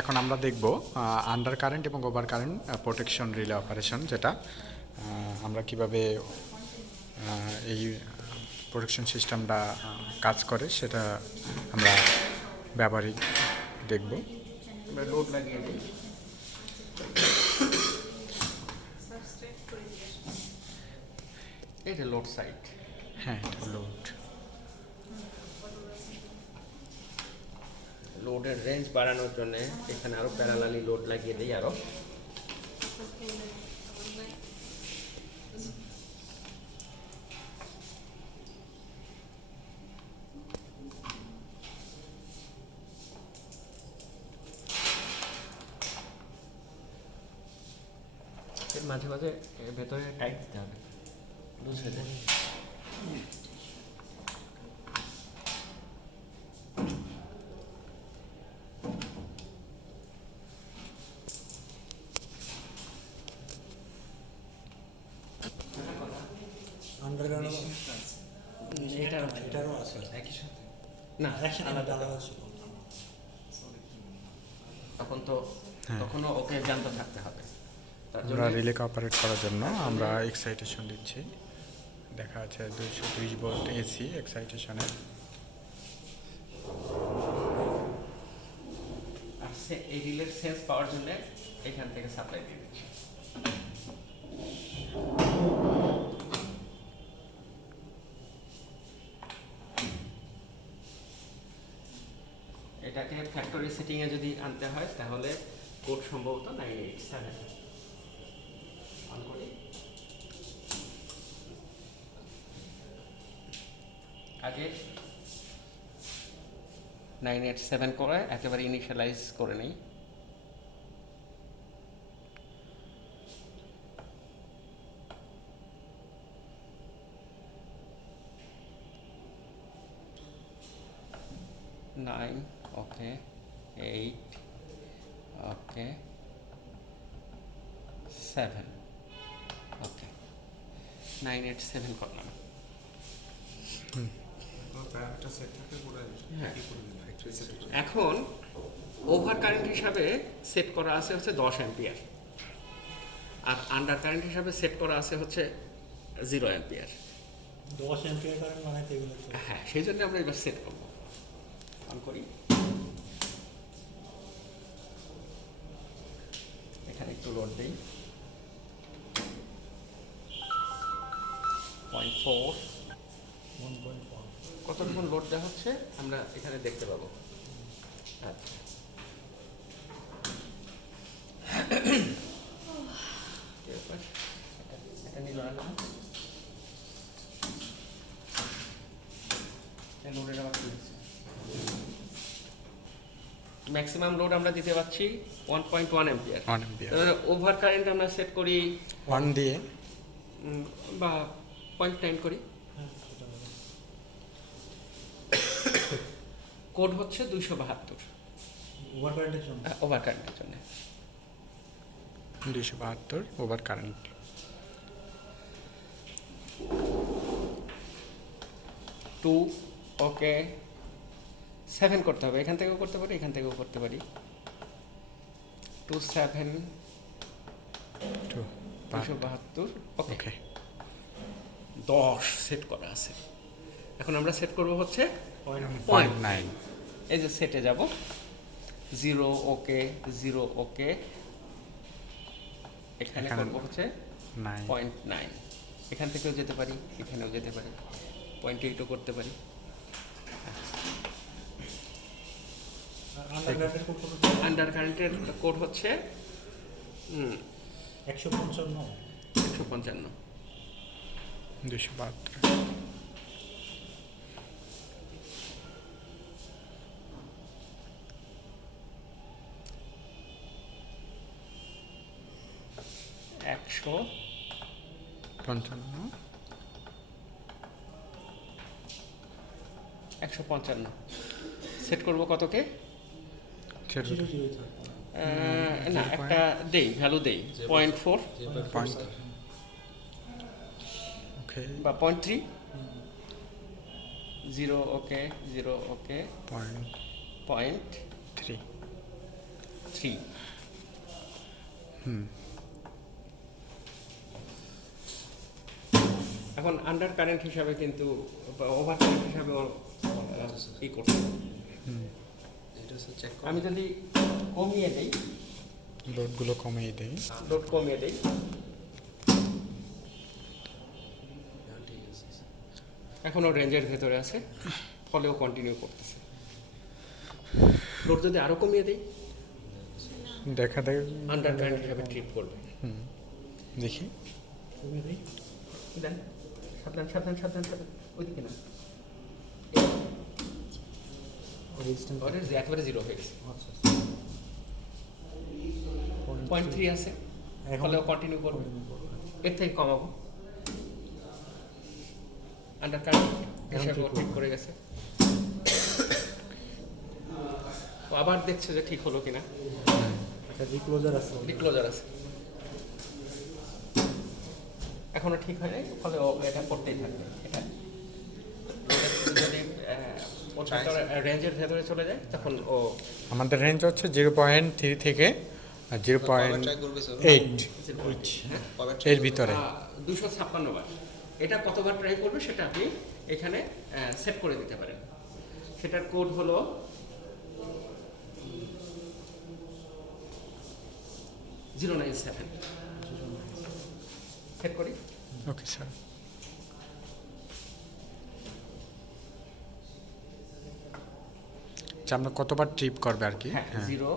এখন আমরা দেখব আন্ডার কারেন্ট এবং over current protection relay operation, যেটা আমরা কিভাবে এই প্রোটেকশন সিস্টেমটা কাজ করে সেটা আমরা ব্যবহারিক দেখব। আমরা লোড লাগিয়ে দিই। এটা লোড সাইড। হ্যাঁ, এটা লোড। লোডের রেঞ্জ বাড়ানোর জন্য এখানে আরো প্যারালালি লোড লাগিয়ে দিই আরো। এর মাঝে মাঝে ভেতরে টাইট দিতে হবে, লুজ হয়ে যায়। এটারও আছে একই সাথে না, আলাদা আলাদা ছিল। তখন তো তখনও ওকে জানতে থাকতে হবে। তার আমরা জন্য রিলেকে অপারেট করার জন্য আমরা এক্সাইটেশন দিচ্ছি। দেখা যাচ্ছে 230 ভোল্ট এসি এক্সাইটেশনের। আর এই রিলের সেন্স পাওয়ার জন্য এখান থেকে সাপ্লাই দিয়ে দিচ্ছি। এটাকে ফ্যাক্টরি সেটিংয়ে যদি আনতে হয় তাহলে কোড সম্ভবত 987 অন করি। আগে 987 করে একেবারে ইনিশিয়ালাইজ করে নেই। নাইন, ওকে, 8, ওকে, 7, ওকে, 987 করলাম। এখন ওভার কারেন্ট হিসাবে সেট করা আছে হচ্ছে 10 অ্যাম্পিয়ার, আর আন্ডার কারেন্ট হিসাবে সেট করা আছে হচ্ছে 0 অ্যাম্পিয়ার। 10 অ্যাম্পিয়ার কারেন্ট মানে এগুলো তো হ্যাঁ, সেই জন্য আমরা এবার সেট করব। অন করি। এখানে একটু লোড দিই। 0.4 1.4 কতটুকু লোড দেওয়া হচ্ছে আমরা এখানে দেখতে পাবো। আচ্ছা, এটা নিল না, লোডের আবার কি হচ্ছে? ম্যাক্সিমাম লোড আমরা দিতে পারছি 1.1 অ্যাম্পিয়ার। 1 অ্যাম্পিয়ার ওভার কারেন্ট আমরা সেট করি 1 দিয়ে বা 0.9 করি। হ্যাঁ সেটা হবে। কোড হচ্ছে 272 ওভার কারেন্টের জন্য ওভার কারেন্টের জন্য। 272 ওভার কারেন্ট। 2, ওকে, 7 করতে হবে। এখান থেকেও করতে পারি, এখান থেকেও করতে পারি। 27, 272, ওকে, ওকে। 10 সেট করা আছে। এখন আমরা সেট করব হচ্ছে 0.9। এই যে সেটে যাব, 0, ওকে, 0, ওকে, এখানে করব হচ্ছে 9। 0.9। এখান থেকেও যেতে পারি, এখানেও যেতে পারি, 0.8ও করতে পারি। আন্ডার কারেন্টের কোড কত? আন্ডার কারেন্টের কোড হচ্ছে 155 155। 272। একশো 55। 155 সেট করব কতকে? 0 0 থাকবে। না, একটা দেই, ভ্যালু দেই, 0.4 ওকে। বা 0.3। 0, ওকে, 0, ওকে, 0.3। 3। এখন আন্ডার কারেন্ট হিসাবে কিন্তু ওভার কারেন্ট হিসাবে ই করছে। আমি যদি কমিয়ে দেই, লোডগুলো কমিয়ে দেই। লোড কমিয়ে দেই, এখনও রেঞ্জের ভেতরে আছে, ফলেও কন্টিনিউ করতেছে। লোড যদি আরও কমিয়ে দেই, দেখা দেয়। আন্ডার কারেন্ট হিসাবে ট্রিট করবে। দেখি। তুমি নেই দেন, সাবধান সাবধান সাবধান সাবধান, ওইদিকে না, ওটা একেবারে জিরো হয়ে গেছে। আচ্ছা 0.3 আছে, এখন ফলেও কন্টিনিউ করবে। এর থেকে কমাবো, আন্ডার কারেন্ট হিসাবে ঠিক ঠিক করে গেছে। ও আবার দেখছে যে ঠিক হলো কিনা, একটা রিক্লোজার আছে ডিক্লোজার আছে, এখনো ঠিক হয় নাই, ফলে ও এটা করতেই থাকবে। এটা যদি রেঞ্জের ভেতরে চলে যায় তখন ও আমাদের রেঞ্জ হচ্ছে 0.3 থেকে 0.8 এর ভিতরে। 256 বার। এটা কতবার ট্রাই করবে সেটা আপনি এখানে সেট করে দিতে পারেন। সেটার কোড হলো (097) সেট করি। Okay sir. আচ্ছা, আমরা কতবার ট্রিপ করবে আর কি? হ্যাঁ, হ্যাঁ 0,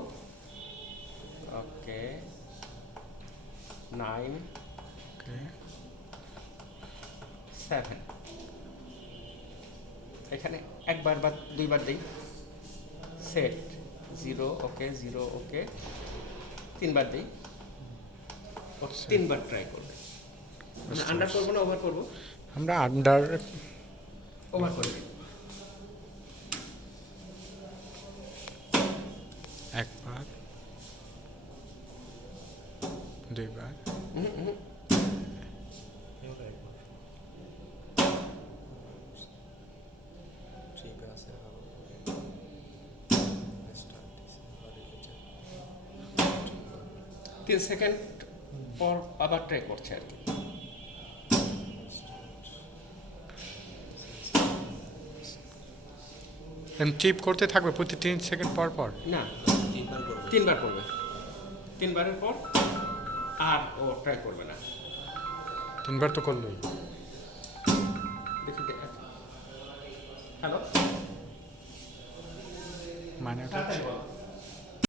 ওকে, 9, ওকে। 7। এখানে একবার বা দুইবার দিই, সেট 0, ওকে, 0, ওকে, 3বার দিই, ও 3বার ট্রাই করবে। আমরা আন্ডার করবো না ওভার করবো? আমরা আন্ডার ওভার করবে। একবার, দুইবার, তিন সেকেন্ড পর আবার ট্রাই করছে আর কি। ট্রিপ করতে থাকবে প্রতি 3 সেকেন্ড পর পর। না, 3বার করবে। 3বারের পর আর ও ট্রাই করবে না। 3বার তো করলোই। দেখি, হ্যালো, মানে ওটা তাড়াতাড়ি বলো।